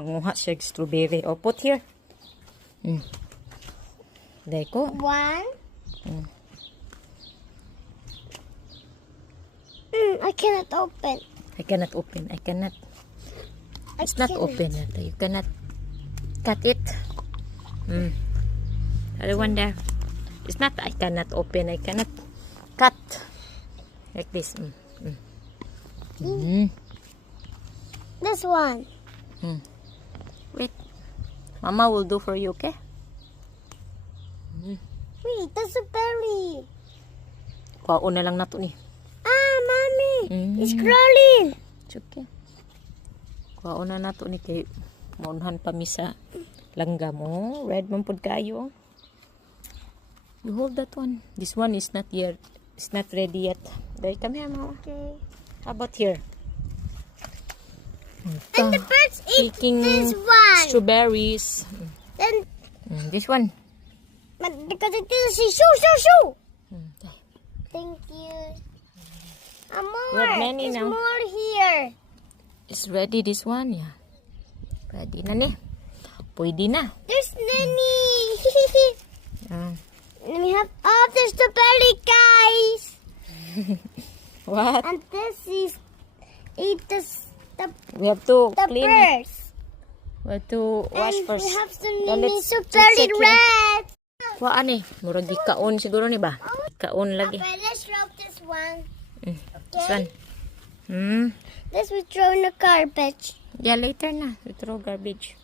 Manguha siya og strawberry. O, put here. Dahil ko. One. I cannot open. I cannot open. I cannot. It's not open yet. You cannot cut it. Other one there. It's not I cannot open. I cannot cut. Like this. This one. Wait. Mama will do for you, okay? Wait, that's a berry. Kuhaon na lang na to ni. Ah, mommy. It's crawling. It's okay. Kuhaon na to ni kay maunhan pa mi sa langgam mo. Red man pud kayo. You hold that one. This one is not yet. It's not ready yet. Dai, come here, mama. Okay. How about here? And the birds eat Picking this one. strawberries. Then, This one. but because it is shoo. Dai. Thank you. More. You have many There's now. more here. Is ready this one? Yeah. Ready na ni. Pwede na. There's many. Ah. And we have all the strawberry guys. What? And this is eat the We have to the clean it. birds. We have to wash And first. we have some Then mini let's strawberry check here. red. Wa ani, murag di kaon siguro ni ba? Kaon lagi. Okay, let's throw this one. This one. This we throw in the garbage. Yeah, later na. We throw garbage.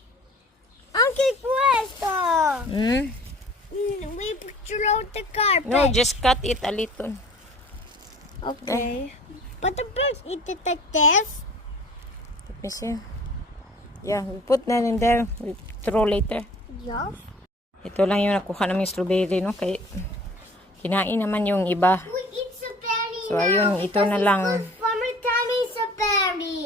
Okay, questo. We throw the garbage. No, just cut it a little. Okay. But the birds eat it like this. Let me see. Yeah, we put that in there. We throw later. Yeah. Ito lang yung nakuha namin strawberry, no? Kaya kinain naman yung iba. We eat strawberry So, now ayun, ito because na it's lang. good for my tummy strawberry.